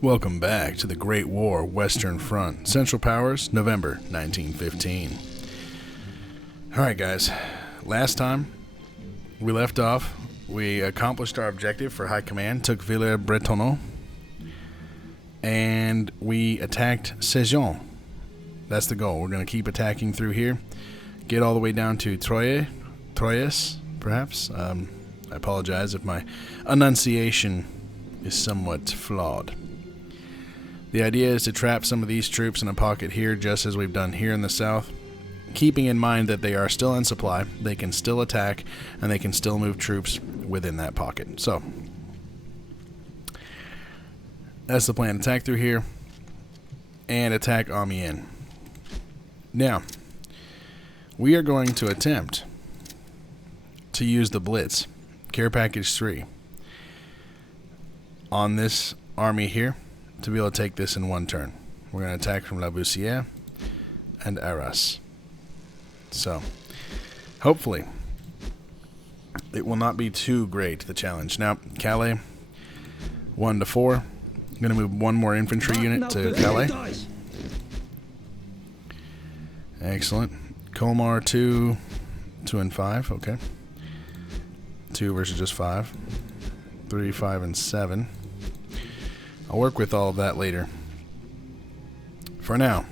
Welcome back to the Great War Western Front. Central Powers, November 1915. Alright guys, last time we left off, we accomplished our objective for High Command, took Villers-Bretonneux, and we attacked Sejon. That's the goal. We're going to keep attacking through here, get all the way down to Troyes, perhaps. I apologize if my enunciation is somewhat flawed. The idea is to trap some of these troops in a pocket here, just as we've done here in the south, keeping in mind that they are still in supply, they can still attack, and they can still move troops within that pocket. So, that's the plan. Attack through here, and attack Amiens. Now, we are going to attempt to use the Blitz, Care Package 3, on this army here, to be able to take this in one turn. We're going to attack from La Bussière and Arras. So, hopefully, it will not be too great, the challenge. Now, Calais, 1 to 4. I'm going to move one more infantry unit to Calais. Excellent. Colmar, 2 and 5. Okay. 2 versus just 5. 3, 5, and 7. I'll work with all of that later. For now,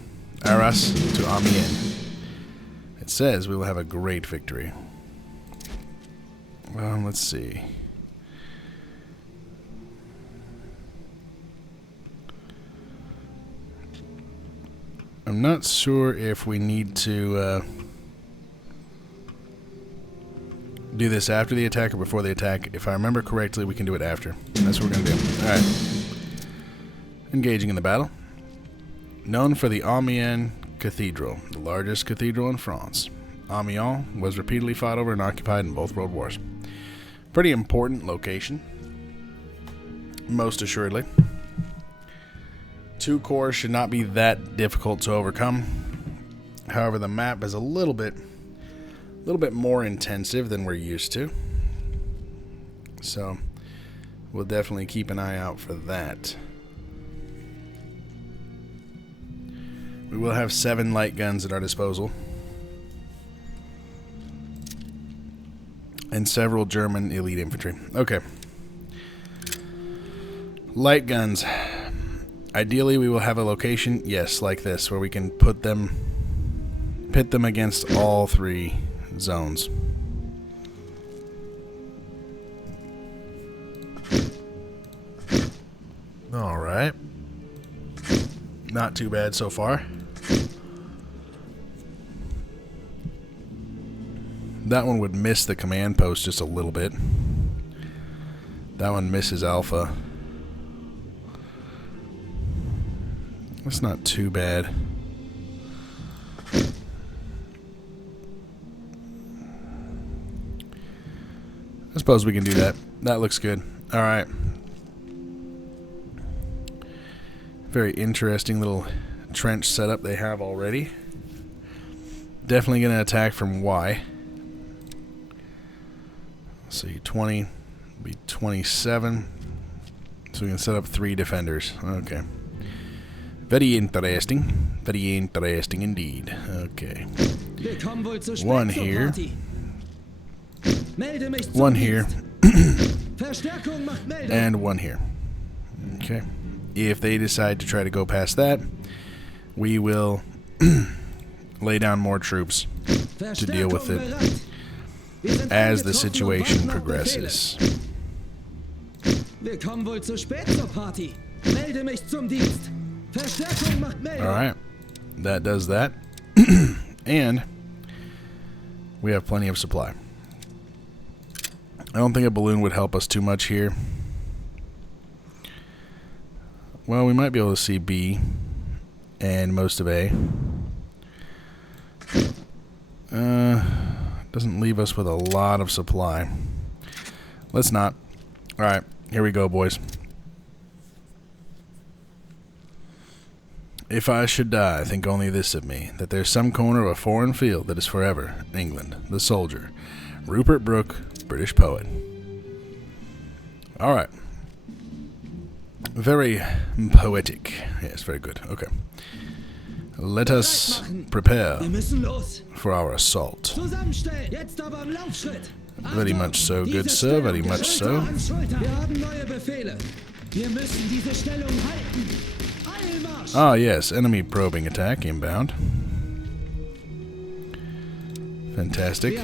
Arras to Amiens. It says we will have a great victory. Well, let's see. I'm not sure if we need to do this after the attack or before the attack. If I remember correctly, we can do it after. That's what we're going to do. Alright. Engaging in the battle. Known for the Amiens Cathedral, the largest cathedral in France. Amiens was repeatedly fought over and occupied in both world wars. Pretty important location, most assuredly. 2 corps should not be that difficult to overcome. However, the map is a little bit more intensive than we're used to. So, we'll definitely keep an eye out for that. We will have 7 light guns at our disposal. And several German elite infantry. Okay. Light guns. Ideally, we will have a location, yes, like this, where we can pit them against all 3 zones. Alright. Not too bad so far. That one would miss the command post just a little bit. That one misses Alpha. That's not too bad. I suppose we can do that. That looks good. Alright. Very interesting little trench setup they have already. Definitely going to attack from Y. Let's see, 20 be 27. So we can set up 3 defenders. Okay. Very interesting. Very interesting indeed. Okay. 1 here. 1 here. And 1 here. Okay. If they decide to try to go past that, we will lay down more troops to deal with it as the situation progresses. Alright, that does that. And we have plenty of supply. I don't think a balloon would help us too much here. Well, we might be able to see B and most of A. Doesn't leave us with a lot of supply. Let's not. Alright, here we go, boys. If I should die, think only this of me, that there's some corner of a foreign field that is forever England, the soldier. Rupert Brooke, British poet. Alright. Very poetic. Yes, very good. Okay. Let us prepare for our assault. Very much so, good sir, very much so. Ah, yes, enemy probing attack inbound. Fantastic.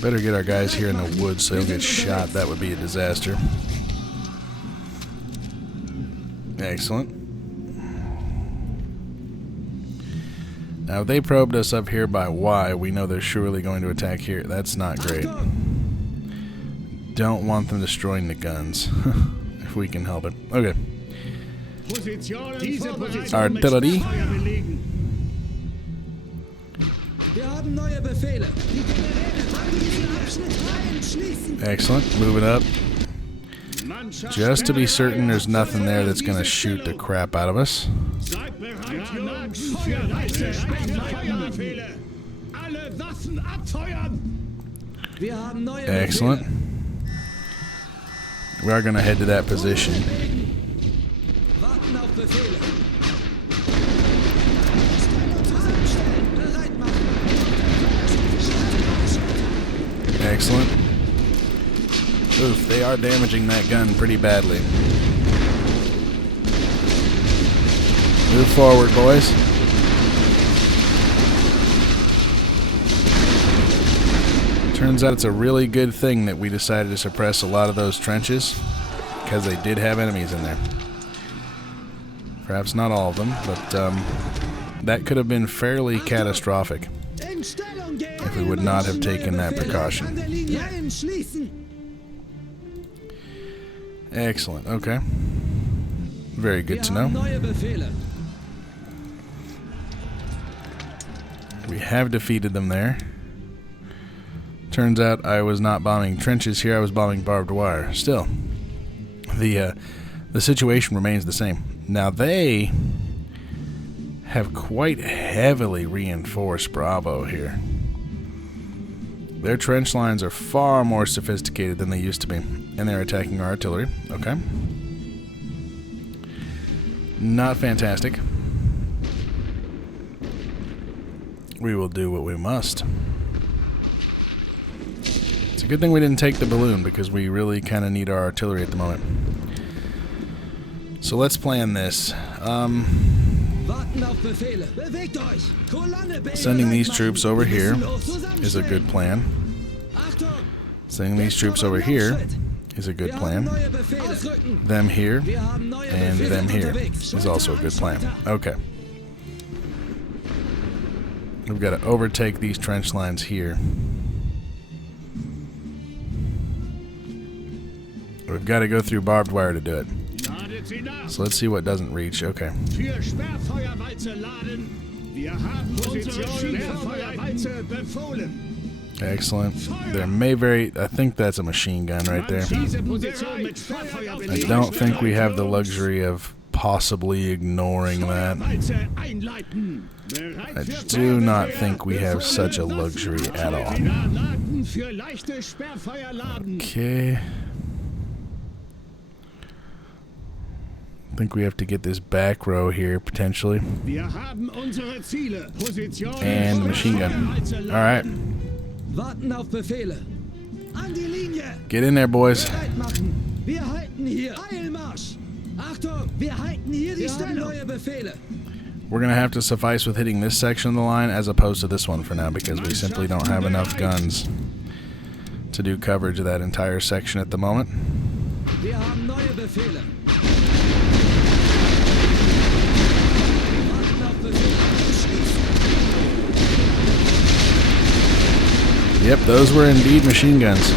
Better get our guys here in the woods so they'll get shot. That would be a disaster. Excellent. Now, if they probed us up here by Y, we know they're surely going to attack here. That's not great. Don't want them destroying the guns, if we can help it. Okay. Artillery. Excellent. Moving up. Just to be certain there's nothing there that's going to shoot the crap out of us. Excellent. We are going to head to that position. Excellent. Oof, they are damaging that gun pretty badly. Move forward, boys. Turns out it's a really good thing that we decided to suppress a lot of those trenches, because they did have enemies in there. Perhaps not all of them, but that could have been fairly catastrophic if we would not have taken that precaution. Excellent, okay. Very good to know. We have defeated them there. Turns out I was not bombing trenches here, I was bombing barbed wire. Still, the situation remains the same. Now they have quite heavily reinforced Bravo here. Their trench lines are far more sophisticated than they used to be, and they're attacking our artillery. Okay. Not fantastic. We will do what we must. It's a good thing we didn't take the balloon, because we really kind of need our artillery at the moment. So let's plan this. Sending these troops over here is a good plan. Sending these troops over here is a good plan. Them here and them here is also a good plan. Okay. We've got to overtake these trench lines here. We've got to go through barbed wire to do it. So let's see what doesn't reach. Okay. Excellent. There may I think that's a machine gun right there. I don't think we have the luxury of possibly ignoring that. I do not think we have such a luxury at all. Okay. I think we have to get this back row here, potentially. And the machine gun. Alright. Get in there, boys. We're going to have to suffice with hitting this section of the line as opposed to this one for now, because we simply don't have enough guns to do coverage of that entire section at the moment. Yep, those were indeed machine guns.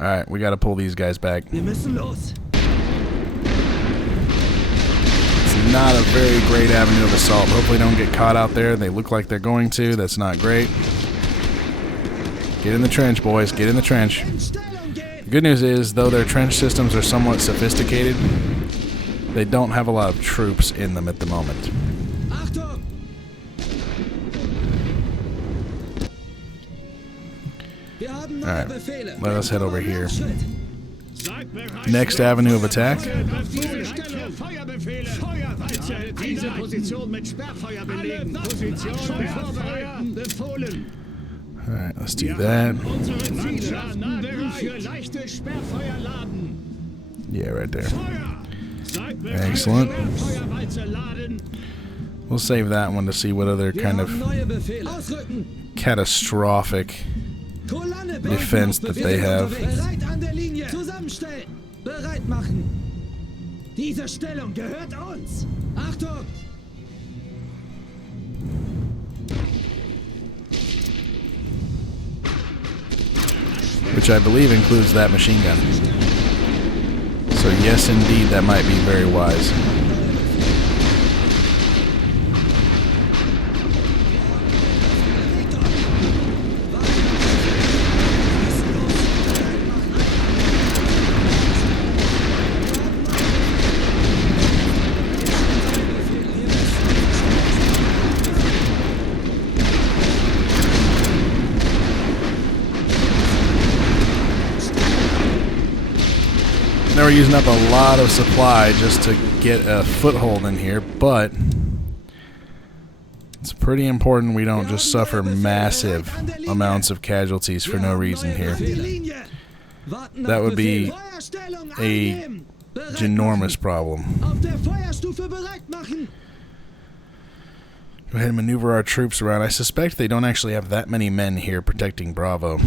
Alright, we gotta pull these guys back. It's not a very great avenue of assault. Hopefully they don't get caught out there. They look like they're going to. That's not great. Get in the trench, boys. Get in the trench. The good news is, though their trench systems are somewhat sophisticated, they don't have a lot of troops in them at the moment. Alright, let us head over here. Next avenue of attack. Alright, let's do that. Yeah, right there. Excellent. We'll save that one to see what other kind of catastrophic defense that they have. Which I believe includes that machine gun. So yes, indeed, that might be very wise. Now we're using up a lot of supply just to get a foothold in here, but it's pretty important we don't just suffer massive amounts of casualties for no reason here. That would be a ginormous problem. Go ahead and maneuver our troops around. I suspect they don't actually have that many men here protecting Bravo.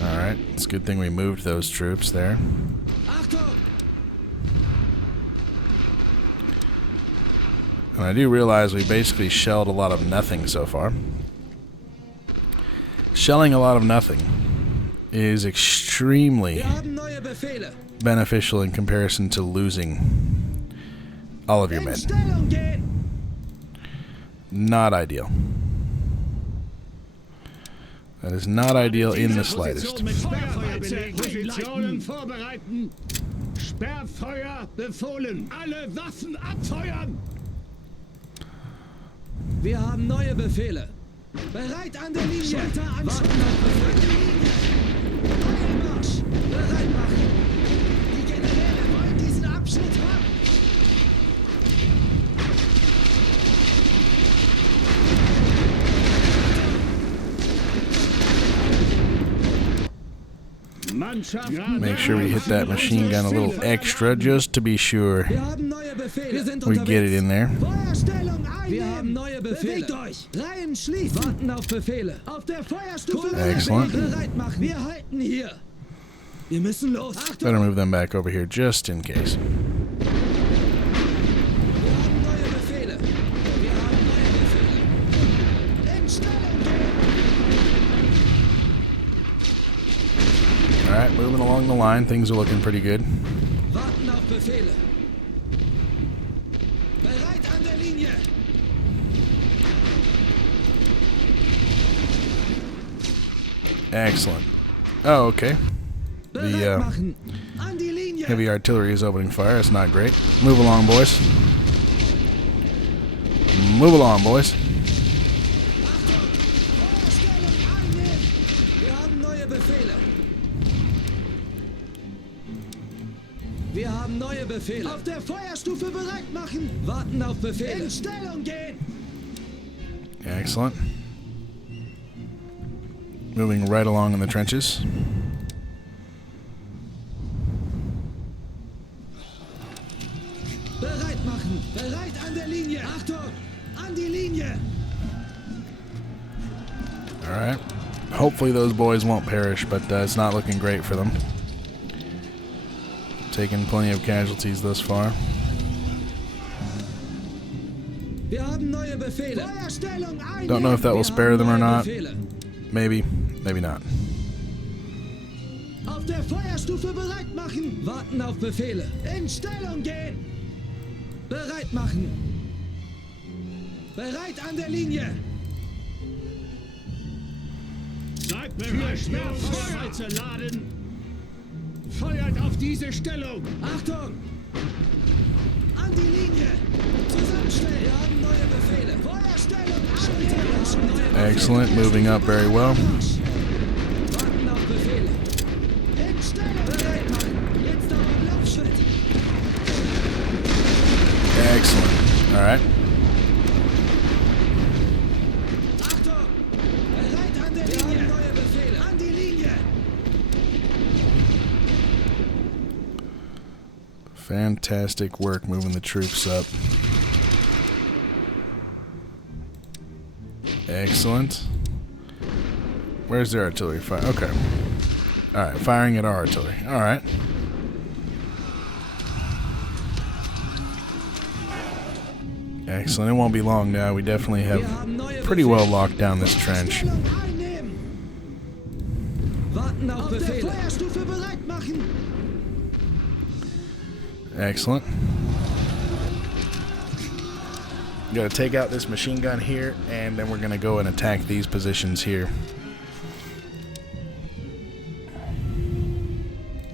Alright, it's a good thing we moved those troops there. And I do realize we basically shelled a lot of nothing so far. Shelling a lot of nothing is extremely beneficial in comparison to losing all of your men. Not ideal. That is not ideal in the slightest. Wir haben neue Befehle. Bereit an der Linie. Warten auf Befehle. Marsch. Bereit machen. Die Generäle wollen diesen Abschnitt haben. Make sure we hit that machine gun a little extra just to be sure we get it in there. Excellent. Better move them back over here just in case. Alright, moving along the line. Things are looking pretty good. Excellent. Oh, okay. The heavy artillery is opening fire. That's not great. Move along, boys. Move along, boys. Wir haben neue Befehle. Auf der Feuerstufe bereit machen. Warten auf Befehle. In Stellung gehen. Excellent. Moving right along in the trenches. Bereit machen. Bereit an der Linie. Achtung. An die Linie. All right. Hopefully those boys won't perish, but it's not looking great for them. Taken plenty of casualties thus far. Don't know if that will spare them or not. Maybe, maybe not. Auf der Feuerstufe bereit machen. Warten auf Befehle. In Stellung gehen. Bereit machen. Bereit an der Linie. Seid bereit, Feuer zu laden. Feuert auf diese Stellung! Achtung! An die Linie! Zusammenstellen! Wir haben neue Befehle! Feuerstellung! Excellent. Moving up very well. Warten auf Befehle. In Stellung. Bereit machen. Jetzt noch am Laufschritt. Excellent. All right. Achtung! Bereit an der Linie. Neue Befehle. An die Linie. Fantastic work moving the troops up. Excellent. Where's their artillery fire? Okay. Alright, firing at our artillery. Alright. Excellent. It won't be long now. We definitely have pretty well locked down this trench. Stellung einnehmen. Warten auf Befehle. Auf der Feuerstufe bereit machen. Excellent. Gotta take out this machine gun here, and then we're gonna go and attack these positions here.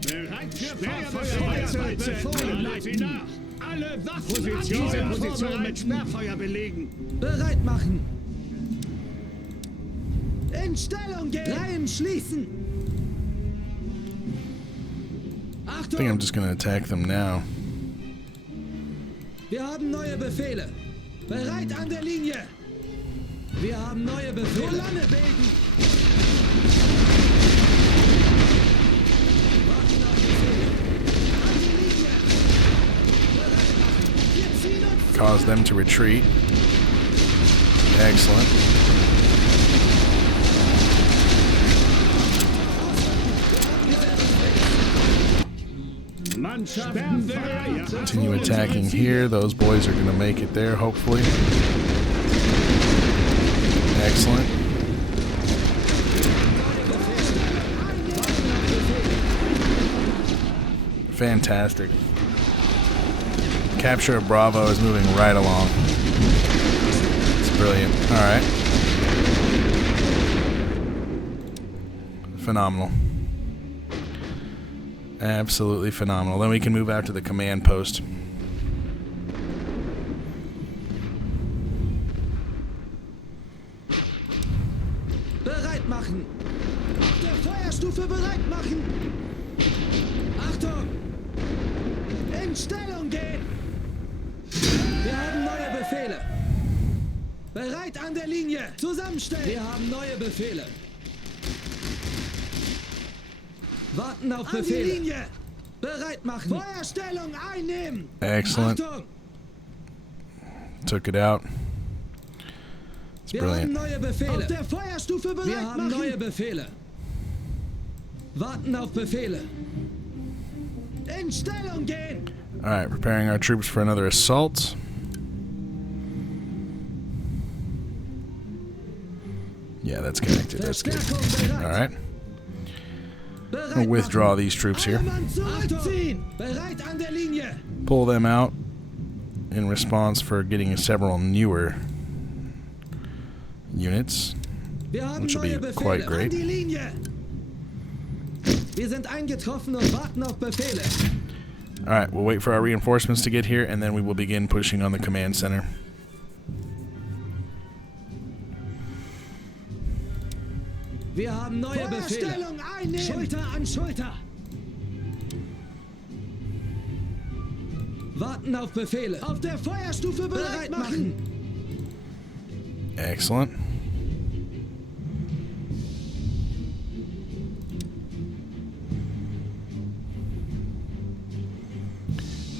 Bereit für Feuerwehr. Alle Waffen an diese Position mit Sperrfeuer belegen. Bereit machen. In Stellung gehen. Reihen schließen. I think I'm just gonna attack them now. Wir haben neue Befehle. Bereit an der Linie. Wir haben neue Befehle. Kolonne bilden. Warten auf Befehle. An die Linie. Bereit machen. Wir ziehen uns. Cause them to retreat. Excellent. Continue attacking here. Those boys are going to make it there, hopefully. Excellent. Fantastic. Capture of Bravo is moving right along. It's brilliant. Alright. Phenomenal. Absolutely phenomenal. Then we can move out to the command post. Bereit machen. Auf der Feuerstufe bereit machen. Achtung! In Stellung gehen. Wir haben neue Befehle. Bereit an der Linie. Zusammenstellen. Wir haben neue Befehle. Warten auf Befehle. An die Linie. Bereit machen. Feuerstellung einnehmen. Excellent. Achtung. Took it out. It's Wir haben brilliant. neue Befehle. Auf der Feuerstufe bereit machen. Wir haben neue Befehle. Warten auf Befehle. In Stellung gehen. Alright, preparing our troops for another assault. Yeah, that's connected. That's good. Alright. I'll withdraw these troops here. Bereit an der Linie. Pull them out in response for getting several newer units, which will be quite great. Wir sind eingetroffen und warten auf Befehle. Alright, we'll wait for our reinforcements to get here, and then we will begin pushing on the command center. Wir haben neue Befehle. Schulter an Schulter. Warten auf Befehle. Auf der Feuerstufe bereit machen. Excellent.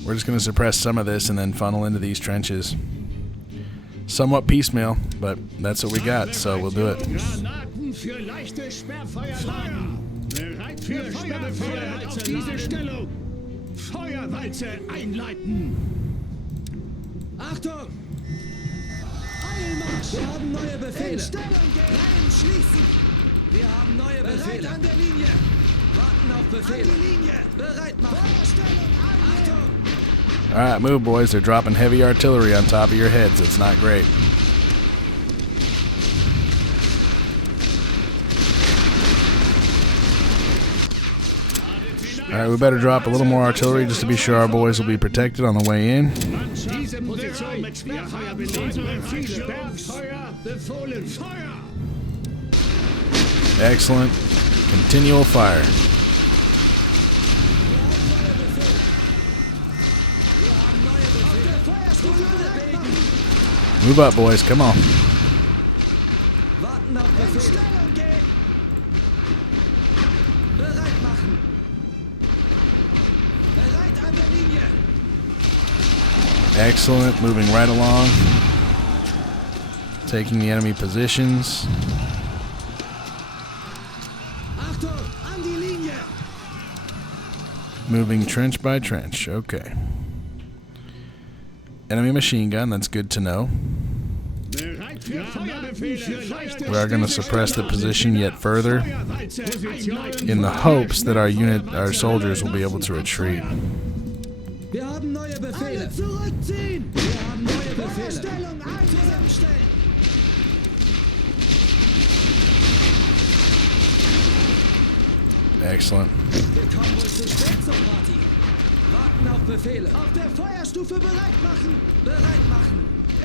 We're just going to suppress some of this and then funnel into these trenches. Somewhat piecemeal, but that's what we got, so we'll do it. Granaten für leichte Sperrfeuerladen. Bereit für Feuerfeuer auf diese Stellung. Feuerwalze einleiten. Achtung! Eilmarsch! Wir haben neue Befehle. In Stellung gehen. Reihen schließen. Wir haben neue Befehle. Bereit an der Linie. Warten auf Befehle. An die Linie. Bereit machen. Feuerstellung einnehmen. Achtung! Alright, move, boys. They're dropping heavy artillery on top of your heads. It's not great. Alright, we better drop a little more artillery just to be sure our boys will be protected on the way in. Diese Position mit Sperrfeuer belegen. Sperrfeuer befohlen. Feuer! Excellent. Continual fire. Move up, boys. Come on. Warten auf Befehle. Bereit machen. Bereit an der Linie. Excellent. Moving right along. Taking the enemy positions. Achtung, an die Linie. Moving trench by trench. Okay. Enemy machine gun. That's good to know. Bereit für Feuerbefehle. We are going to suppress the position yet further in the hopes that our soldiers will be able to retreat. Wir haben neue Befehle. Alle zurückziehen. Wir haben neue Befehle. Stellung ein, zusammenstellen. Excellent. Wir kommen wohl zu spät zur Party. Warten auf Befehle. Auf der Feuerstufe bereit machen. Bereit machen.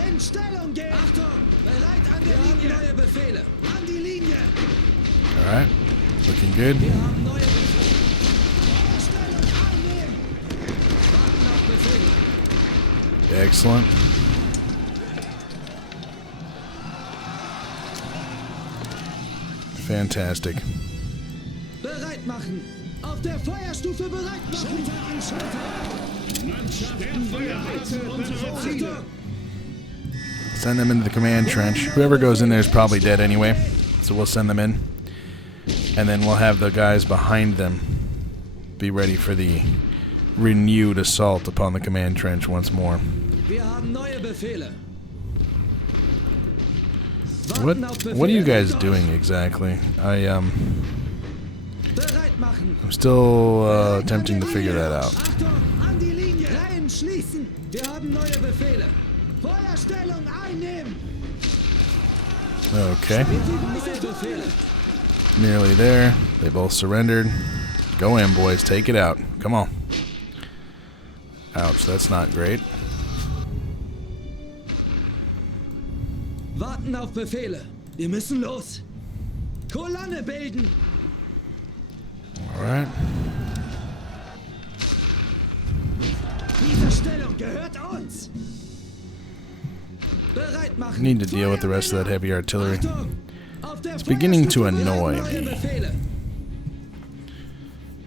In Stellung gehen. Achtung, bereit an der Linie. Wir haben neue Befehle. An die Linie. All right. Looking good. Wir haben neue Befehle. Stellung einnehmen. Warten auf Befehle. Excellent. Fantastic. Bereit machen. Auf der Feuerstufe bereit machen. Schulter an Schulter. Mannschaften bereiten unsere Ziele. Send them into the command trench. Whoever goes in there is probably dead anyway, so we'll send them in. And then we'll have the guys behind them be ready for the renewed assault upon the command trench once more. Wir haben neue Befehle. What are you guys doing exactly? I'm still attempting to figure that out. Achtung, an die Linie. Reihen schließen. Wir haben neue Befehle. Feuerstellung einnehmen. Okay. Neue Befehle. Nearly there. They both surrendered. Go in, boys. Take it out. Come on. Ouch, that's not great. Warten auf Befehle. Wir müssen los. Kolonne bilden. All right. Diese Stellung gehört uns. Bereit machen. Need to deal with the rest of that heavy artillery. Achtung, auf der It's beginning to Feuerstufe annoy neue me. Befehle.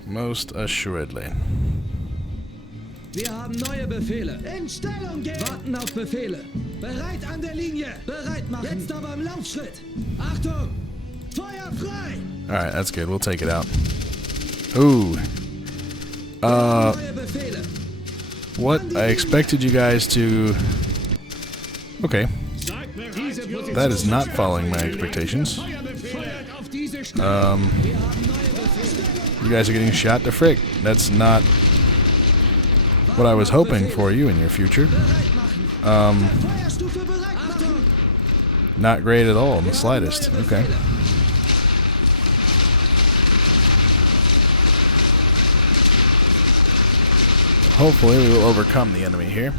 Most assuredly. Wir haben neue Befehle. In Stellung gehen. Warten auf Befehle. Bereit an der Linie. Bereit machen. Jetzt aber im Laufschritt. Achtung. Feuer frei. Alright, that's good. We'll take it out. Ooh. Neue Befehle. What? I expected you guys to... Okay. That is not following my expectations. You guys are getting shot to frick. That's not what I was hoping for you in your future. Feuerstufe bereit machen. Not great at all in the slightest. Okay. Hopefully we will overcome the enemy here.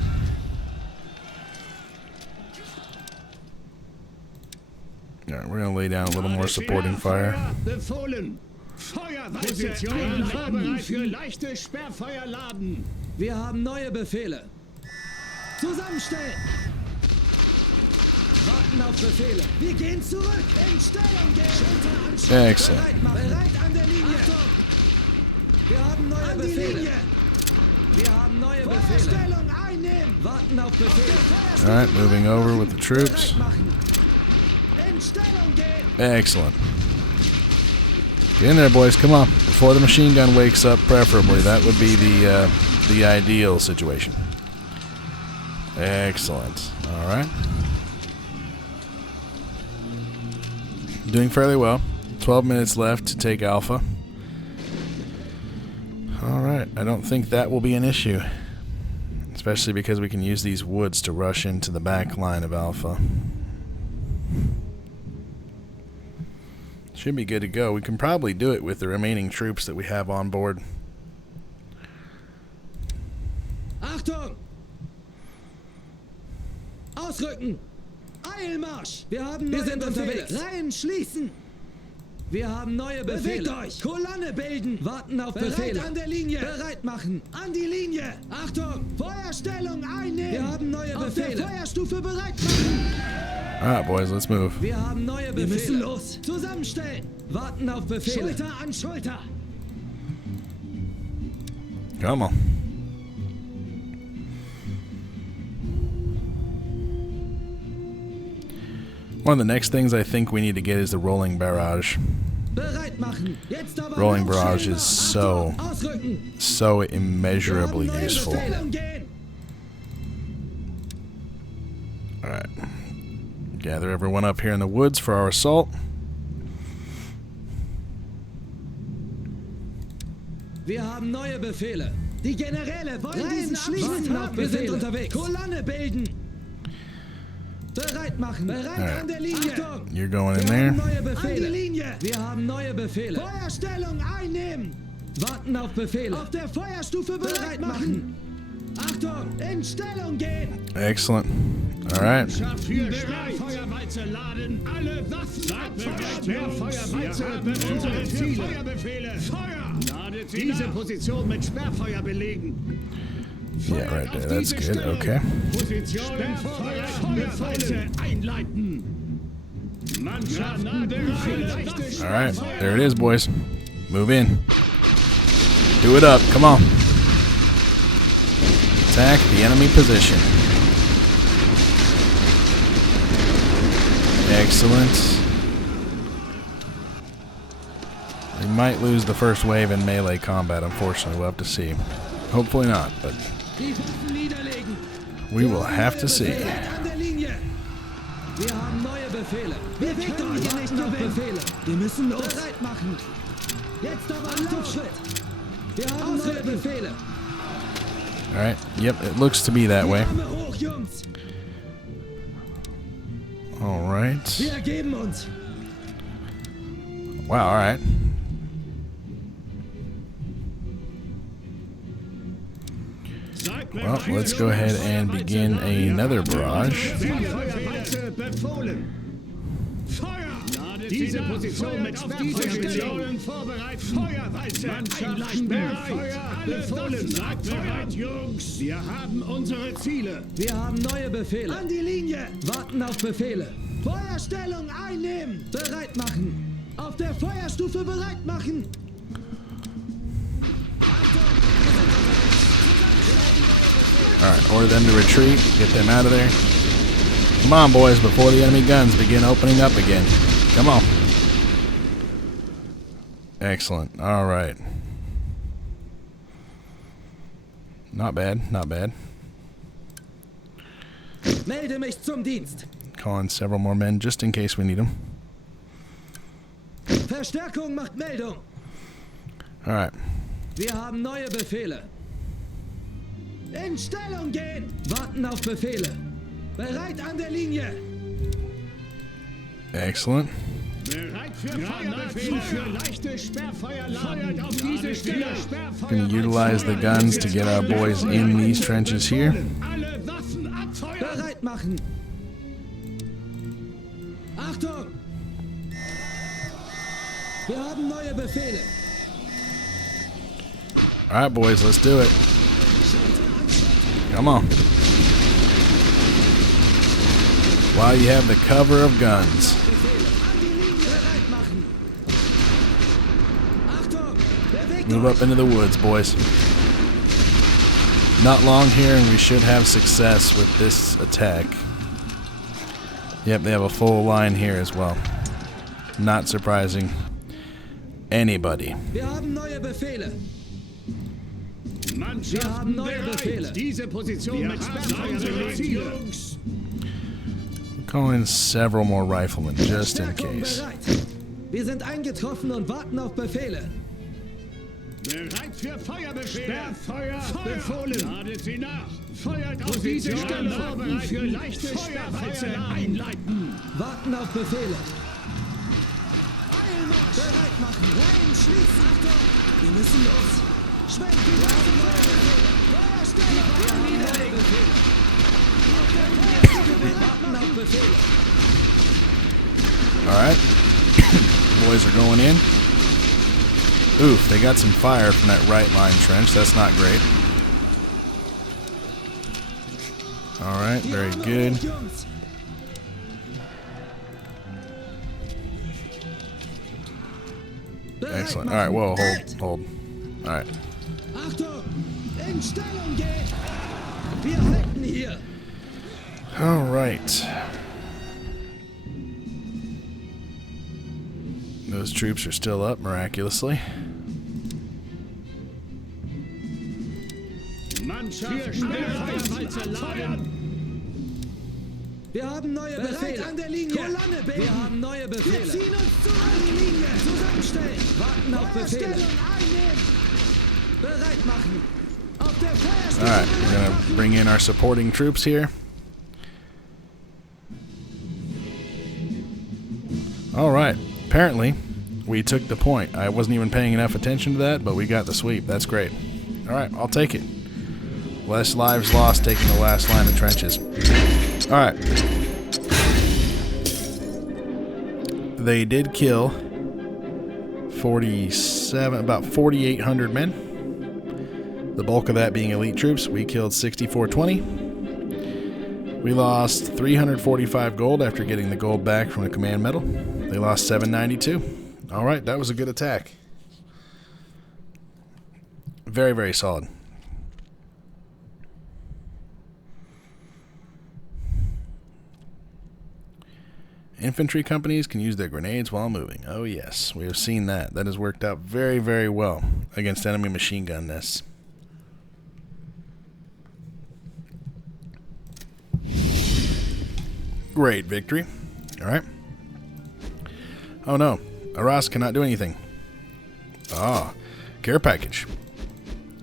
Alright, we're going to lay down a little more supporting fire. Befohlen. Feuerweite vorbereitet für leichte Sperrfeuerladen. Wir haben neue Befehle. Zusammenstellen. Warten auf Befehle. Wir gehen zurück. In Stellung gehen. Schulter an Schulter. Excellent. Bereit machen. Bereit an der Linie. Achtung. Wir haben neue Befehle. Wir haben neue Befehle. Stellung einnehmen. Warten auf Befehle. Alright, moving over with the troops. Bereit machen. In Stellung gehen. Excellent. Get in there, boys. Come on. Before the machine gun wakes up, preferably. That would be the ideal situation. Excellent. All right. Doing fairly well. 12 minutes left to take Alpha. All right. I don't think that will be an issue, especially because we can use these woods to rush into the back line of Alpha. Should be good to go. We can probably do it with the remaining troops that we have on board. Achtung! Ausrücken! Eilmarsch! Wir sind unterwegs. Reihen schließen! Wir haben neue Befehle. Bewegt euch! Kolonne bilden! Warten auf Befehle! Bereit an der Linie! Bereit machen! An die Linie! Achtung! Feuerstellung einnehmen! Wir haben neue Befehle! Auf der Feuerstufe bereit machen! Alright, boys, let's move. Wir haben neue Befehle! Wir müssen los! Zusammenstellen! Warten auf Befehle! Schulter an Schulter! Come on. One of the next things I think we need to get is the rolling barrage. Rolling barrage is so immeasurably useful. Alright. Gather everyone up here in the woods for our assault. Wir haben neue Befehle. Die Generäle wollen diesen schließen. Wir sind unterwegs. Kolonne bilden. Bereit machen. Bereit an der Linie. Achtung. You're going in there. Neue Befehle. An die Linie. Wir haben neue Befehle. Feuerstellung einnehmen. Warten auf Befehle. Auf der Feuerstufe bereit machen. Achtung, in Stellung gehen. Excellent. All right. Sperrfeuerwalze laden. Alle Waffen. Sperrfeuerwalze. Unsere Feuerbefehle. Feuer. Diese Position mit Sperrfeuer belegen. Yeah, right there. That's good. Okay. All right. There it is, boys. Move in. Do it up. Come on. Attack the enemy position. Excellent. We might lose the first wave in melee combat, unfortunately. We'll have to see. Hopefully not, but we will have to see. Wir haben neue Befehle. Wir können hier nicht gewinnen. Wir müssen los. Bereit machen. Jetzt aber Laufschritt. Wir haben neue Befehle. Alright, yep, it looks to be that way. Alright. Wir ergeben uns. Wow, alright. Well, let's go ahead and begin another barrage. Diese Position mit Sperrfeuer vorbereitet. Feuerwalze einleiten. Sperrfeuer befohlen. Sagt bereit, Jungs. Wir haben unsere Ziele. Wir haben neue Befehle. An die Linie. Warten auf Befehle. Feuerstellung einnehmen. Bereit machen. Auf der Feuerstufe bereit machen. Alright, order them to retreat. Get them out of there. Come on, boys, before the enemy guns begin opening up again. Come on. Excellent. Alright. Not bad, not bad. Melde mich zum Dienst. Calling several more men just in case we need them. Verstärkung macht Meldung. Alright. Wir haben neue Befehle. In Stellung gehen. Warten auf Befehle. Bereit an der Linie. Excellent. Bereit für Feuerbefehle. Für leichte Sperrfeuer laden. Auf diese Stelle. Gonna utilize the guns to get our boys in these trenches here. Alle Waffen abfeuern. Bereit machen. Achtung! Wir haben neue Befehle. Alright, boys, let's do it. Come on. While you have the cover of guns. Move up into the woods, boys. Not long here and we should have success with this attack. Yep, they have a full line here as well. Not surprising anybody. Wir haben neue Befehle. Wir haben neue Befehle. Diese Position mit Sperrfeuer belegt. Call in several more riflemen just in case. Wir sind eingetroffen und warten auf Befehle. Bereit für Feuerbefehle. Sperrfeuer befohlen. Ladet sie nach. Feuert auf diese Stelle. Vorbereiten für leichte Sperrwalze einleiten. Warten auf Befehle. Eilmarsch. Bereit machen. Rein, schließen. Achtung. Wir müssen los. Schwenkt die Waffen. Feuerstelle. Wir haben neue Befehle. Warten auf Befehle. Alright. boys are going in. Oof, they got some fire from that right line trench. That's not great. Alright, very good. Excellent. Alright, whoa, hold. Alright. Alright. Those troops are still up, miraculously. Wir haben neue Befehle. An der Linie. Kolonne bilden. Wir haben neue Befehle. Wir ziehen uns zu an die Linie. Zusammenstellen. Warten auf Befehle. Bereit machen. Auf der Feuerstelle. Alright, we're gonna bring in our supporting troops here. Alright, apparently we took the point. I wasn't even paying enough attention to that, but we got the sweep. That's great. Alright, I'll take it. Less lives lost taking the last line of trenches. Alright. They did kill about 4,800 men. The bulk of that being elite troops. We killed 6,420. We lost 345 gold after getting the gold back from the command medal. They lost 792. Alright, that was a good attack. Very, very solid. Infantry companies can use their grenades while moving. Oh yes, we have seen that. That has worked out very, very well against enemy machine gun nests. Great victory. Alright. Oh no, Aras cannot do anything. Ah, care package.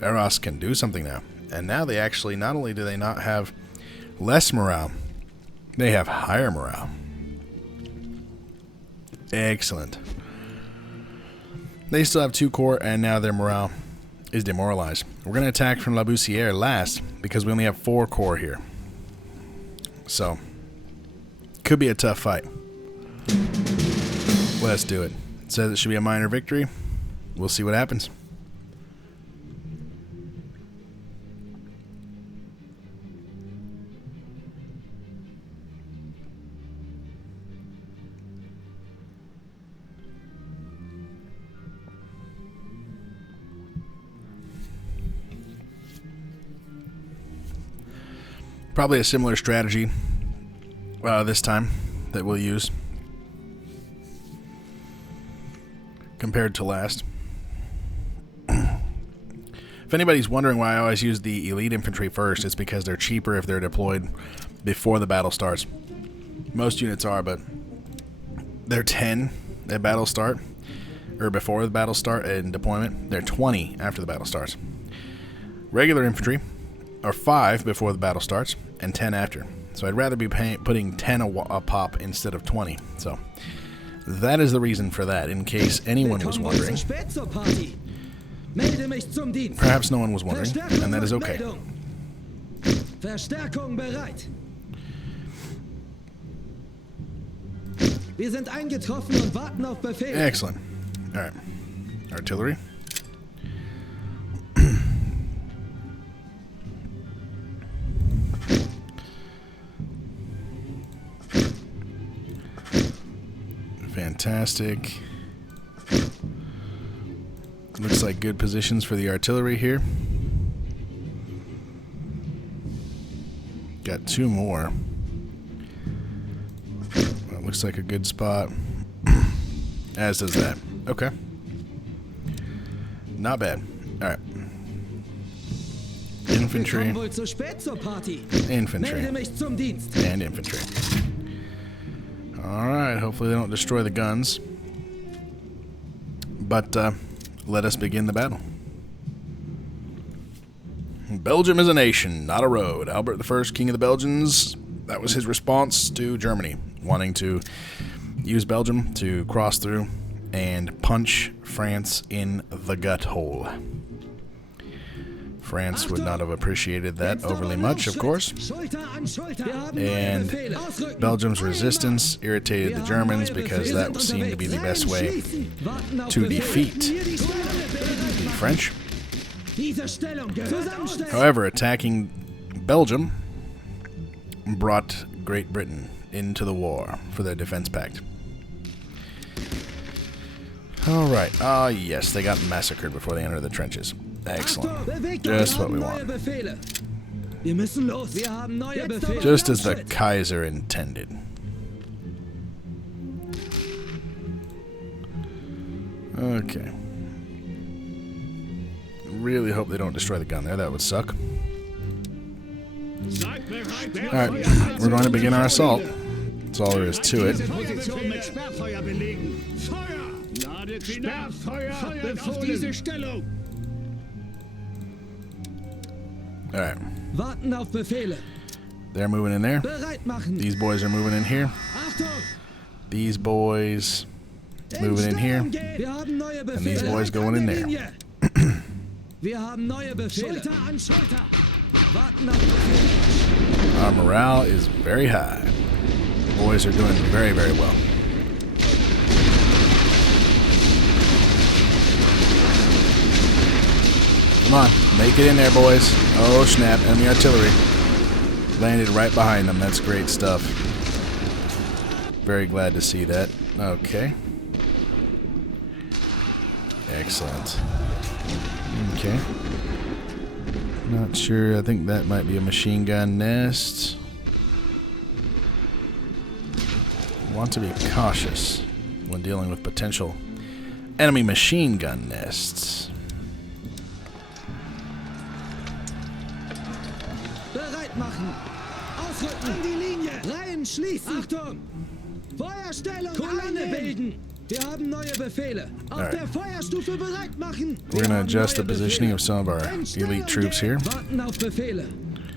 Aras can do something now. And now they actually, not only do they not have less morale, they have higher morale. Excellent. They still have 2 corps, and now their morale is demoralized. We're going to attack from La Bussière last, because we only have 4 corps here. So, could be a tough fight. Let's do it. It says it should be a minor victory. We'll see what happens. Probably a similar strategy this time that we'll use compared to last. If anybody's wondering why I always use the elite infantry first, it's because they're cheaper if they're deployed before the battle starts. Most units are, but they're 10 at battle start, or before the battle start and deployment. They're 20 after the battle starts. Regular infantry are 5 before the battle starts and 10 after. So I'd rather be putting 10 a pop instead of 20. So that is the reason for that, in case anyone was wondering. Perhaps no one was wondering, and that is okay. Verstärkung bereit. Wir sind eingetroffen und warten auf Befehl. Excellent. All right. Artillery. Fantastic. Looks like good positions for the artillery here. Got 2 more. That looks like a good spot. As does that. Okay. Not bad. Alright. Infantry. Infantry. And infantry. Alright, hopefully they don't destroy the guns. But, let us begin the battle. Belgium is a nation, not a road. Albert I, King of the Belgians, that was his response to Germany, wanting to use Belgium to cross through and punch France in the gut hole. France would not have appreciated that overly much, of course. And Belgium's resistance irritated the Germans because that seemed to be the best way to defeat the French. However, attacking Belgium brought Great Britain into the war for their defense pact. Alright, yes, they got massacred before they entered the trenches. Excellent. Just what we want. Just as the Kaiser intended. Okay. Really hope they don't destroy the gun there. That would suck. Alright, we're going to begin our assault. That's all there is to it. Alright. They're moving in there. These boys are moving in here. These boys moving in here. And these boys going in there. Our morale is very high. The boys are doing very, very well. Come on, make it in there, boys. Oh, snap. Enemy artillery. Landed right behind them. That's great stuff. Very glad to see that. Okay. Excellent. Okay. Not sure. I think that might be a machine gun nest. Want to be cautious when dealing with potential enemy machine gun nests. Bereit machen. Ausrücken. An die Linie. Reihen schließen. Achtung. Feuerstellung. Kolonne bilden. Wir haben neue Befehle. Auf der Feuerstufe bereit machen. We're going to adjust the positioning of some of our elite troops here. Warten auf Befehle.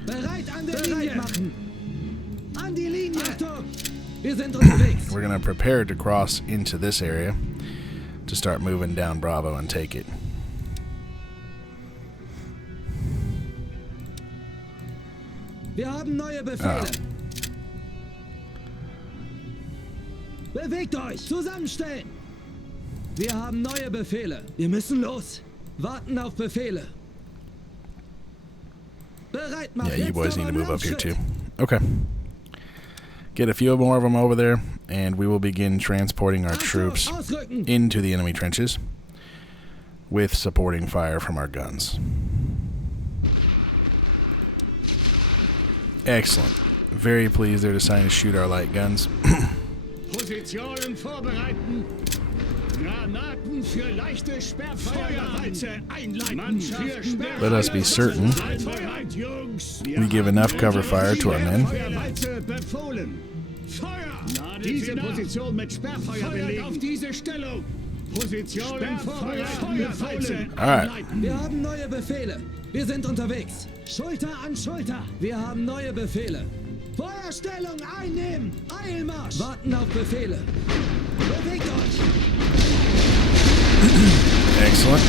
Bereit an der Linie. Machen. An die Linie. Achtung. Wir sind unterwegs. We're going to prepare to cross into this area to start moving down Bravo and take it. Wir haben neue Befehle. Bewegt euch! Zusammenstellen! Wir haben neue Befehle. Wir müssen los. Warten auf Befehle. Bereit machen. Yeah, you boys need to move up here too. Okay. Get a few more of them over there, and we will begin transporting our troops into the enemy trenches with supporting fire from our guns. Excellent. Very pleased they're deciding to shoot our light guns. Positionen vorbereiten. Granaten für leichte Sperrfeuerwalze einleiten. Let us be certain we give enough cover fire to our men. Diese Position mit Sperrfeuer belegen. Auf diese Stellung. Positionen vorbereiten. Alright. Wir haben neue Befehle. Wir sind unterwegs. Schulter an Schulter. Wir haben neue Befehle. Feuerstellung einnehmen! Eilmarsch! Warten auf Befehle! Bewegt euch! Excellent.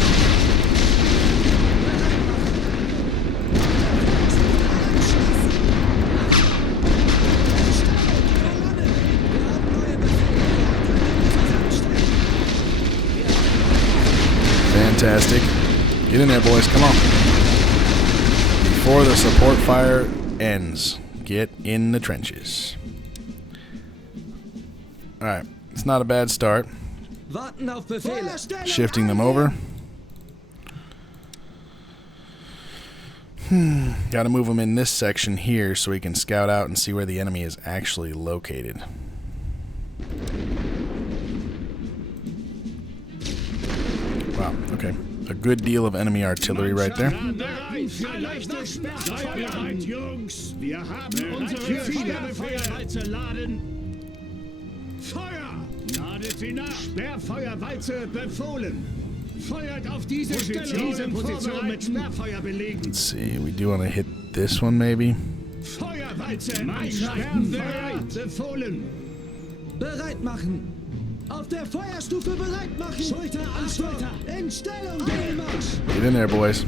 Fantastic. Get in there, boys. Come on. Before the support fire ends. Get in the trenches. Alright, it's not a bad start. Shifting them over. Gotta move them in this section here so we can scout out and see where the enemy is actually located. Wow, okay. A good deal of enemy artillery right there. Let's see, we do want to hit this one maybe. Bereit machen. Auf der Feuerstufe bereit machen. Schulter an Schulter. In Stellung. Eilmarsch. Get in there, boys.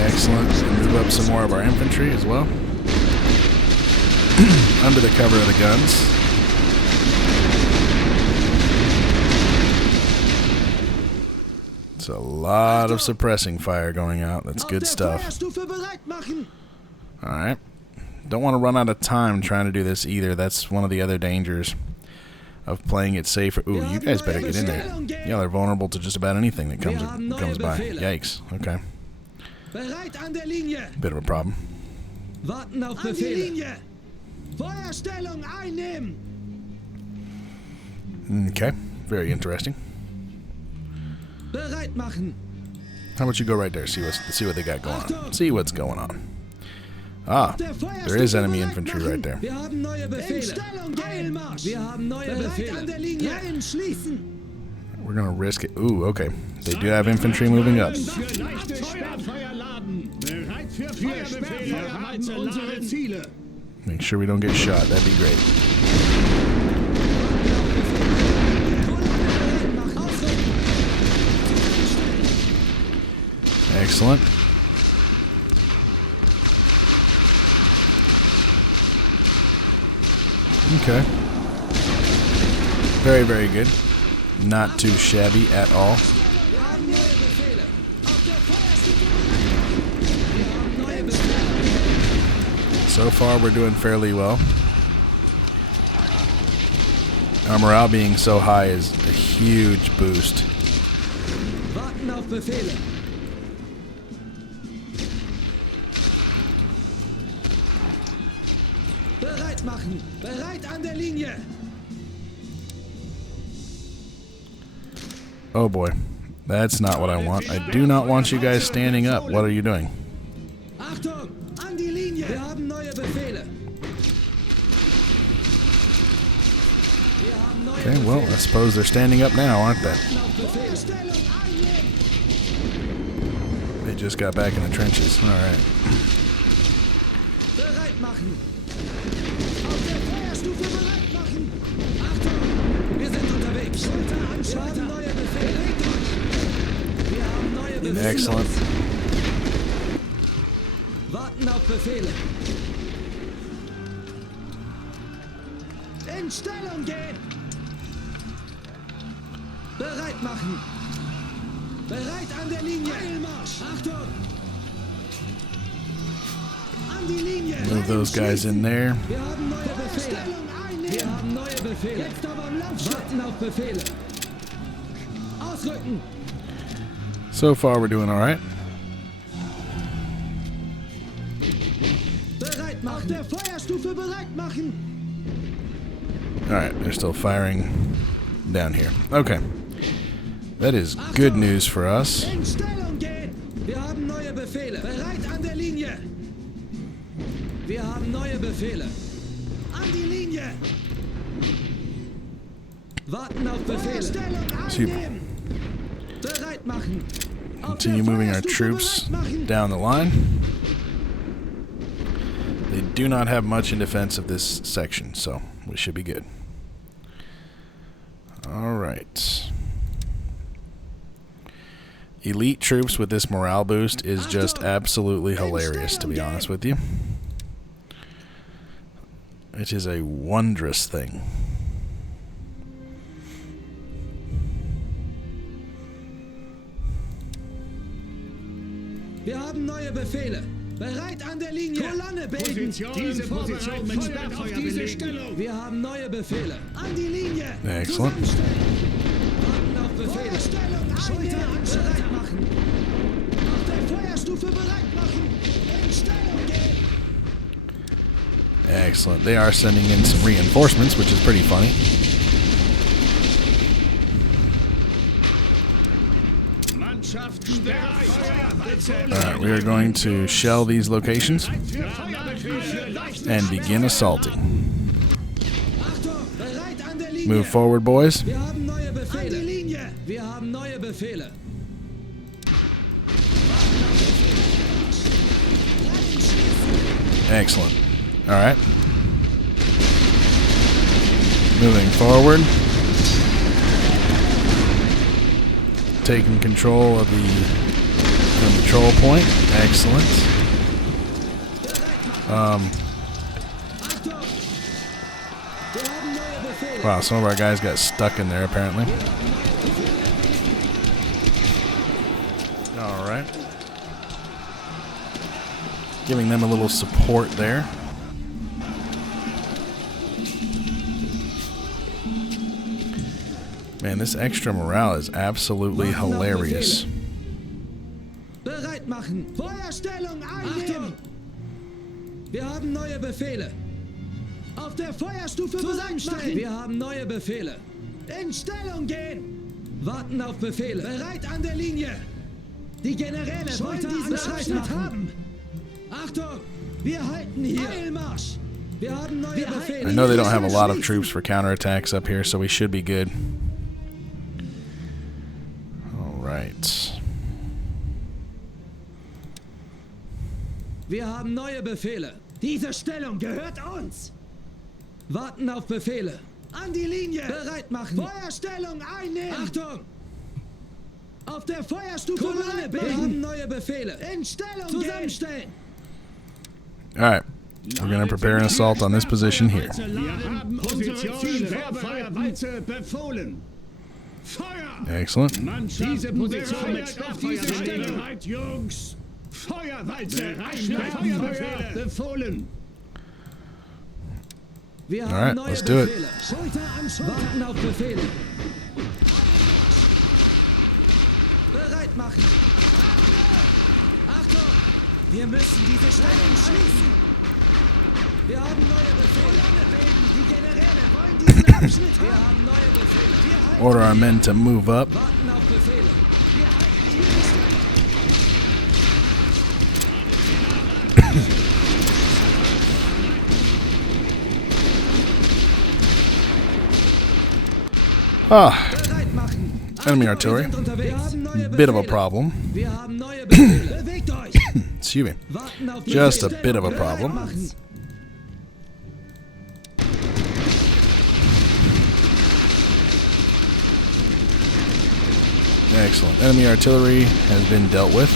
Excellent. Move up some more of our infantry as well. Under the cover of the guns. It's a lot of suppressing fire going out. That's good stuff. Alright. Don't want to run out of time trying to do this either. That's one of the other dangers of playing it safer. Ooh, you guys better get in there. Yeah, they're vulnerable to just about anything that comes by. Yikes. Okay. Bit of a problem. Okay. Very interesting. How about you go right there? See what they got going on. See what's going on. Ah, there is enemy infantry right there. We're gonna risk it. Ooh, okay. They do have infantry moving up. Make sure we don't get shot. That'd be great. Excellent. Okay. Very, very good. Not too shabby at all. So far, we're doing fairly well. Our morale being so high is a huge boost. Oh boy, that's not what I want. I do not want you guys standing up. What are you doing? Okay, well, I suppose they're standing up now, aren't they? They just got back in the trenches. All right. Excellent. Warten auf Befehle. In Stellung gehen. Bereit machen. Bereit an der Linie. Eilmarsch. Achtung. An die Linie. Move those guys in there. Wir haben neue Befehle. Wir haben neue Befehle. Jetzt aber am Laufschritt. Warten auf Befehle. Ausrücken. So far, we're doing all right. Bereit machen. Auf der Feuerstufe bereit machen. All right, they're still firing down here. Okay. That is good news for us. In Stellung gehen. Wir haben neue Befehle. Bereit an der Linie. Wir haben neue Befehle. An die Linie. Warten auf Befehle. Super. Bereit machen. Continue moving our troops down the line. They do not have much in defense of this section, so we should be good. All right. Elite troops with this morale boost is just absolutely hilarious, to be honest with you. It is a wondrous thing. Wir haben neue Befehle. Bereit an der Linie. Kolonne bilden. Diese Position mit Sperrfeuer belegen. Wir haben neue Befehle. An die Linie. Excellent. Warten auf Befehle. Schulter an bereit machen. Auf der Feuerstufe bereit machen. In Stellung gehen. Excellent. They are sending in some reinforcements, which is pretty funny. Alright, we are going to shell these locations and begin assaulting. Move forward, boys. Wir haben neue Befehle. Wir haben neue Befehle. Excellent. Alright. Moving forward. Taking control of the control point. Excellent. Wow, some of our guys got stuck in there apparently. Alright. Giving them a little support there. Man, this extra morale is absolutely hilarious. Bereit machen. Feuerstellung einnehmen. Wir haben neue Befehle. Auf der Feuerstufe zusammenstellen. Wir haben neue Befehle. In Stellung gehen. Warten auf Befehle. Bereit an der Linie. Die Generäle wollen diesen Abschnitt haben. Achtung, wir halten hier. Eilmarsch. Wir haben neue Befehle. I know they don't have a lot of troops for counterattacks up here, so we should be good. Alright. Wir haben neue Befehle. Diese Stellung gehört uns. Warten auf Befehle. An die Linie. Bereit machen. Feuerstellung einnehmen. Achtung. Auf der Feuerstufe bereit machen. Wir haben neue Befehle. In Stellung zusammenstellen. Alright. We're going to prepare an assault on this position here. Excellent. Diese Position mit Sperrfeuer bereit, Jungs. Feuerwalze, Feuerbefehle befohlen. Alright, let's do it. Warten auf Befehle. Bereit machen. Achtung! Wir müssen diese Stellung schließen. Wir haben neue Befehle. Die Generäle wollen diesen Abschnitt haben. Wir haben neue Befehle. Order our men to move up. Warten auf Befehle. Wir halten hier die Stellung. Ah, enemy artillery. Bit of a problem. Excuse me. Just a bit of a problem. Excellent. Enemy artillery has been dealt with.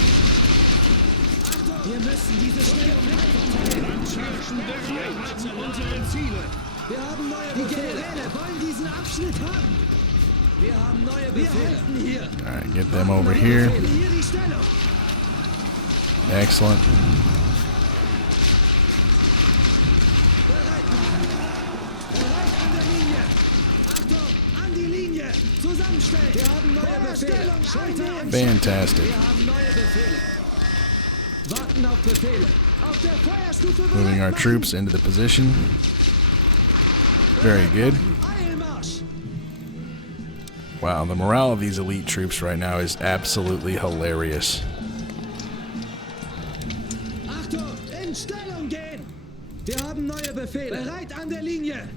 Alright, get them over here. Excellent. Fantastic. Moving our troops into the position. Very good. Wow, the morale of these elite troops right now is absolutely hilarious. Achtung, in Stellung gehen! Wir haben neue Befehle. Bereit an der Linie.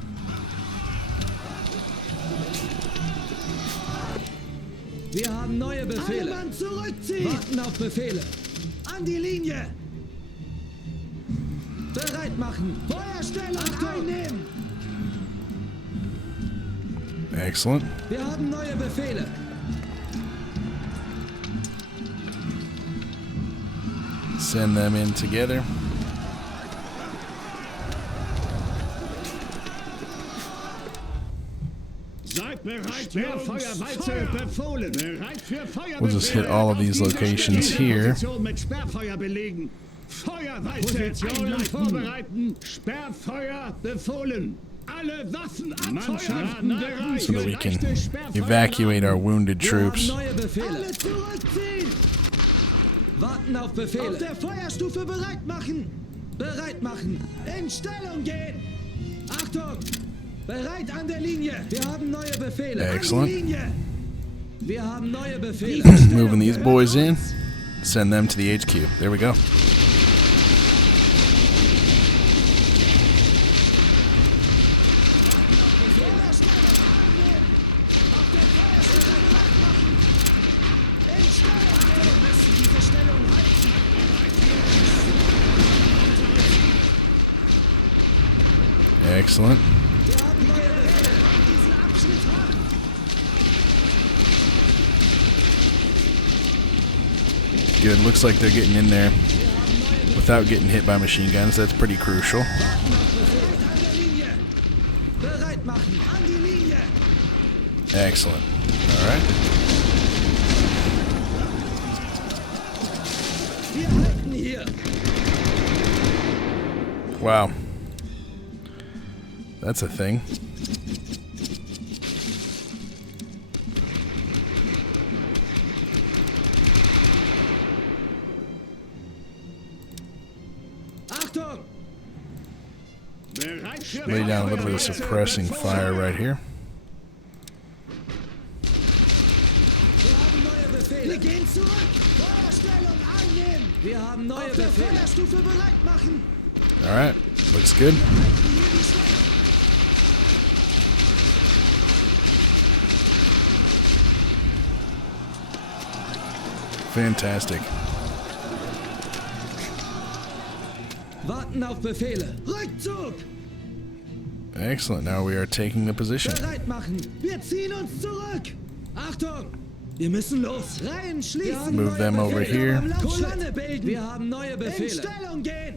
Wir haben neue Befehle. Alle Mann zurückziehen! Warten auf Befehle. An die Linie. Bereit machen. Feuerstellung einnehmen. Excellent. Wir haben neue Befehle. Send them in together. Seid bereit, Sperrfeuerwalze befohlen. Bereit für Feuerbefehle. We'll just hit all of these locations here. Position mit Sperrfeuer belegen. Feuerwalze, Position vorbereiten. Sperrfeuer befohlen. Alle Waffen abfeuern. Bereit So that we für can leichte Sperrfeuer. evacuate our wounded troops. Neue Befehle. Alle zurückziehen! Warten auf Befehle. Auf der Feuerstufe bereit machen. Bereit machen. In Stellung gehen. Achtung! Bereit an der Linie. Wir haben neue Befehle. Excellent. An die Linie. Wir haben neue Befehle. Moving these boys in. Send them to the HQ. There we go. Excellent. good. Looks like they're getting in there without getting hit by machine guns. That's pretty crucial. Excellent. All right. Wow. That's a thing. Lay down a little bit of suppressing fire right here. Wir gehen zurück. Feuerstellung einnehmen. Wir haben neue Befehle. Auf der Feuerstufe bereit machen. All right, looks good. Fantastic. Warten auf Befehle. Rückzug. Excellent. Now we are taking the position. Bereit machen. Wir ziehen uns zurück. Achtung. Wir müssen los. Reihen schließen. Move them over here. Kolonne bilden. Wir haben neue Befehle. In Stellung gehen.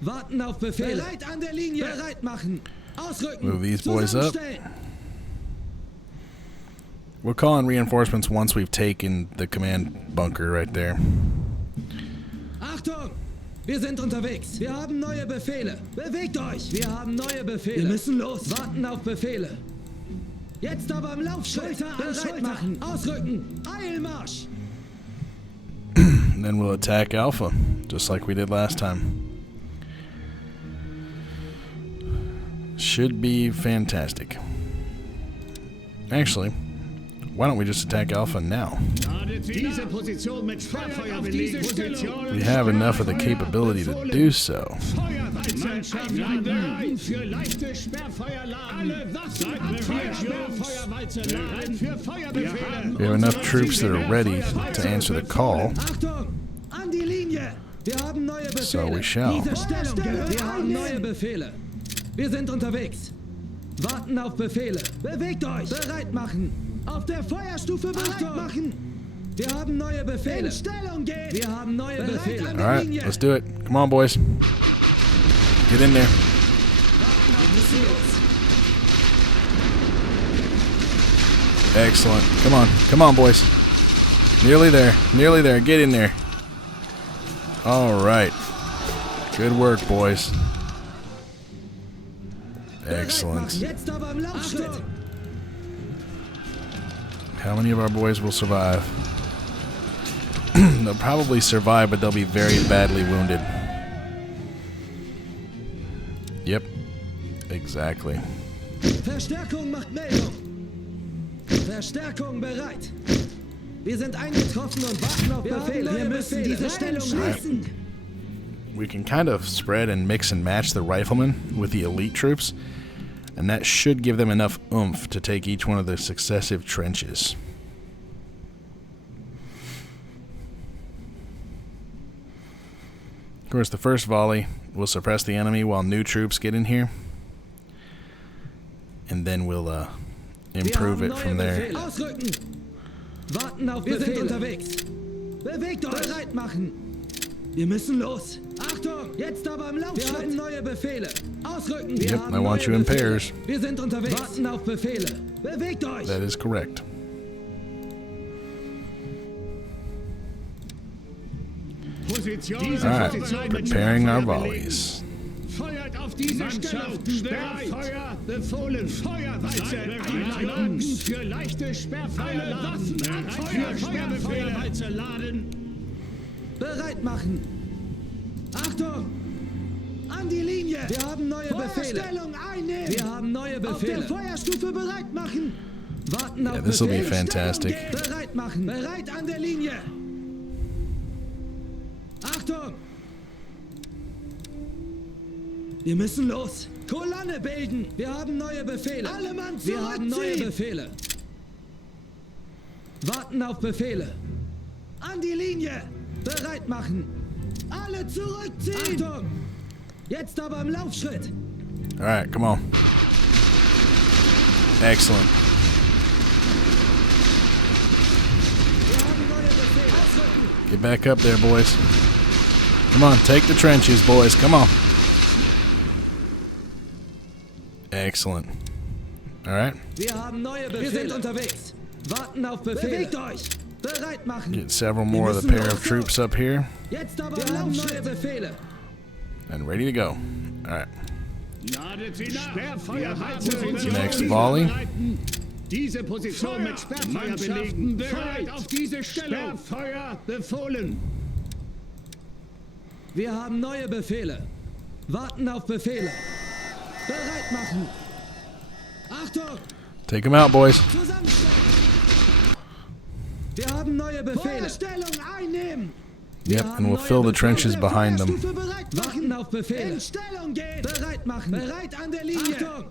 Warten auf Befehle. Bereit an der Linie. Bereit machen. Ausrücken. Move these boys up. We'll call in reinforcements once we've taken the command bunker right there. Achtung! Wir sind unterwegs. Wir haben neue Befehle. Bewegt euch. Wir haben neue Befehle. Wir müssen los. Warten auf Befehle. Jetzt aber am Laufschritt. Bereit machen. Ausrücken. Eilmarsch. And then we'll attack Alpha, just like we did last time. Should be fantastic. Actually, why don't we just attack Alpha now? We have enough of the capability to do so. We have enough troops that are ready to answer the call. So we shall. Wir sind unterwegs. Warten auf Befehle. Bewegt euch. Bereit machen. Auf der Feuerstufe bereit machen. Wir haben neue Befehle. In Stellung gehen. Wir haben neue Befehle. All right, let's do it. Come on, boys. Get in there. Excellent. Come on. Come on, boys. Nearly there. Nearly there. Get in there. All right. Good work, boys. Excellent. How many of our boys will survive? They'll probably survive, but they'll be very badly wounded. Yep. Exactly. Verstärkung macht Meldung. Verstärkung bereit. Wir sind eingetroffen und warten auf Befehle. Wir müssen diese Stellung schließen. We can kind of spread and mix and match the riflemen with the elite troops, and that should give them enough oomph to take each one of the successive trenches. Of course, the first volley will suppress the enemy while new troops get in here, and then we'll improve it from there. Warten auf Befehle. Wir sind unterwegs. Bewegt euch. Bereit machen. Wir müssen los. Achtung, jetzt aber im Laufschritt. Wir haben neue Befehle. Ausrücken. Yep, I want you in pairs. Wir sind unterwegs. Warten auf Befehle. Bewegt euch. That is correct. Alright, preparing our volleys. Feuert auf diese Mannschaften bereit. Feuer befohlen. Feuerwalze. Laden für leichte Sperrfeuer. Alle Waffen an Feuer. Feuerwalze laden. Bereit machen. Achtung! An die Linie! Wir haben neue Befehle. Stellung einnehmen! Wir haben neue Befehle. Auf der Feuerstufe bereit machen! Warten auf Befehle. This will be fantastic. Bereit machen! Bereit an der Linie! Achtung! Wir müssen los! Kolonne bilden! Wir haben neue Befehle! Alle Mann zurückziehen! Wir haben neue Befehle! Warten auf Befehle! An die Linie! Bereit machen! Alle zurückziehen! Achtung! Jetzt aber im Laufschritt! Alright, come on. Excellent. Wir haben neue Befehle! Get back up there, boys. Come on, take the trenches, boys. Come on. Excellent. All right. Wir haben neue Befehle. Wir sind unterwegs. Warten auf Befehle. Bewegt euch. Bereit machen. Get several more of the pair of troops up here. Jetzt aber wir haben neue Befehle. And ready to go. All right. Next volley. Diese Position mit Sperrfeuer belegen. Bereit auf diese Stellung. Sperrfeuer befohlen. Wir haben neue Befehle. Warten auf Befehle. Bereit machen. Achtung! Take them out, boys. Zusammenstellen. Wir haben neue Befehle. Stellung einnehmen. Yep, and we'll fill the trenches behind them. Warten auf Befehle. In Stellung gehen. Bereit machen. Bereit an der Linie. Achtung!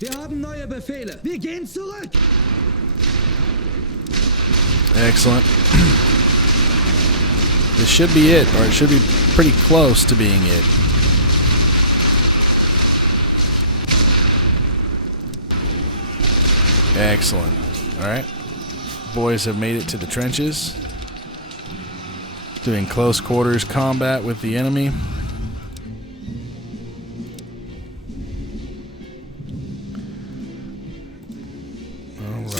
Wir haben neue Befehle. Wir gehen zurück. Excellent. This should be it, or it should be pretty close to being it. Excellent. Alright. Boys have made it to the trenches. Doing close quarters combat with the enemy.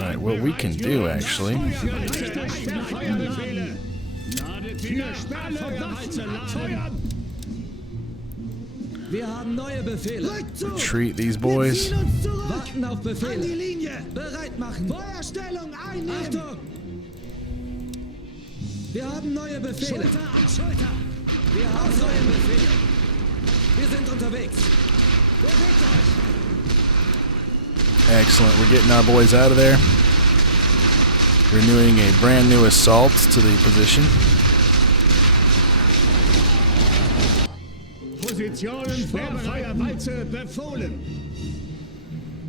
Alright, what we can do actually. Wir haben neue Befehle. Retreat these boys. Warten auf Befehle. An die Linie. Bereit machen. Feuerstellung einnehmen. Achtung! Wir haben neue Befehle. Schulter an Schulter. Wir haben neue Befehle. Wir sind unterwegs. Bewegt euch. Excellent. We're getting our boys out of there. Renewing a brand new assault to the position. Positionen Sperrfeuerwalze befohlen.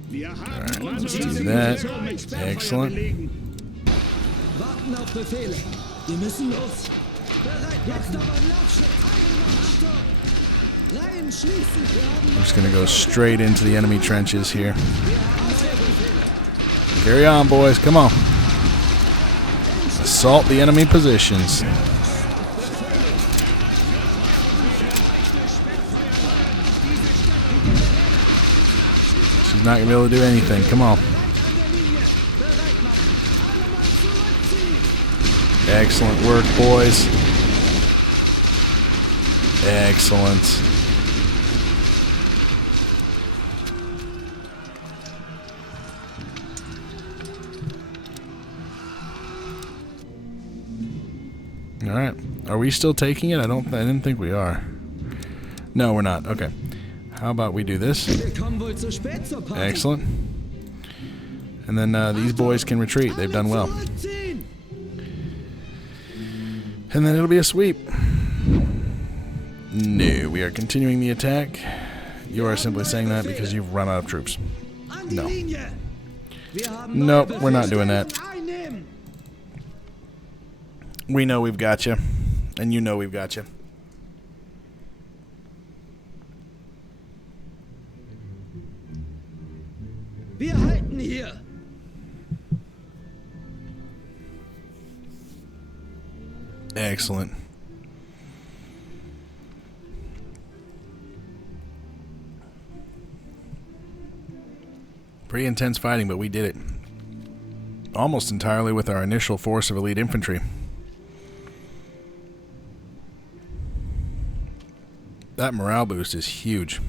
Wir haben Let's do that. Excellent. Warten auf Befehle. Wir müssen los. Bereit. Jetzt aber Laufschritt. Reihen schließen. I'm just gonna go straight into the enemy trenches here. Carry on, boys. Come on. Assault the enemy positions. She's not gonna be able to do anything. Come on. Excellent work, boys. Excellent. All right. Are we still taking it? I didn't think we are. No, we're not. Okay. How about we do this? Excellent. And then these boys can retreat. They've done well. And then it'll be a sweep. No, we are continuing the attack. You are simply saying that because you've run out of troops. No. Nope, we're not doing that. We know we've got you. And you know we've got you. Wir halten hier. Excellent. Pretty intense fighting, but we did it. Almost entirely with our initial force of elite infantry. That morale boost is huge.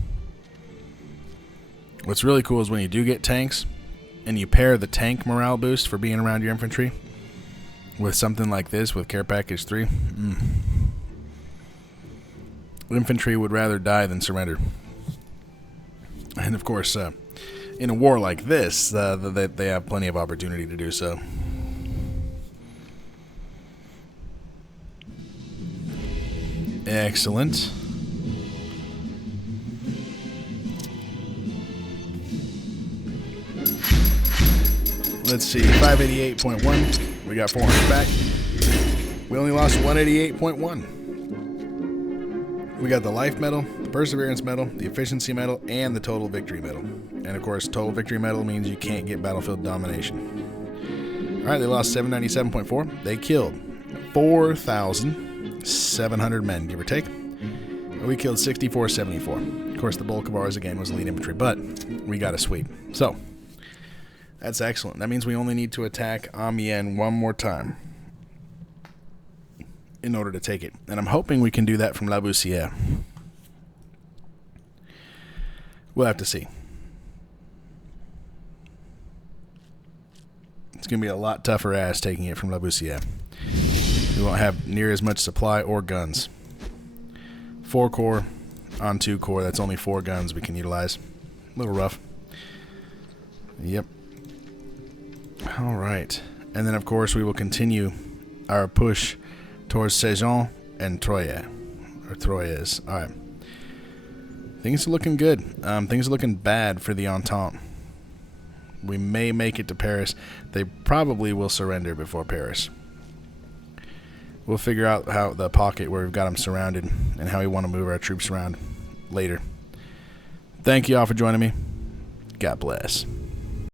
What's really cool is when you do get tanks, and you pair the tank morale boost for being around your infantry with something like this, with Care Package 3. Infantry would rather die than surrender. And of course, in a war like this, they have plenty of opportunity to do so. Excellent. Let's see, 588.1. We got 400 back. We only lost 188.1. We got the life medal, the perseverance medal, the efficiency medal, and the total victory medal. And of course, total victory medal means you can't get battlefield domination. Alright, they lost 797.4. They killed 4,700 men, give or take. We killed 6474. Of course, the bulk of ours, again, was elite infantry, but we got a sweep. So, that's excellent. That means we only need to attack Amiens one more time in order to take it. And I'm hoping we can do that from La Bussière. We'll have to see. It's going to be a lot tougher ass taking it from La Bussière. We won't have near as much supply or guns. 4 corps on 2 corps. That's only 4 guns we can utilize. A little rough. Yep. Alright. And then, of course, we will continue our push towards Sejon and Troyes. Or Troyes. Alright. Things are looking good. Things are looking bad for the Entente. We may make it to Paris. They probably will surrender before Paris. We'll figure out how the pocket where we've got them surrounded and how we want to move our troops around later. Thank you all for joining me. God bless.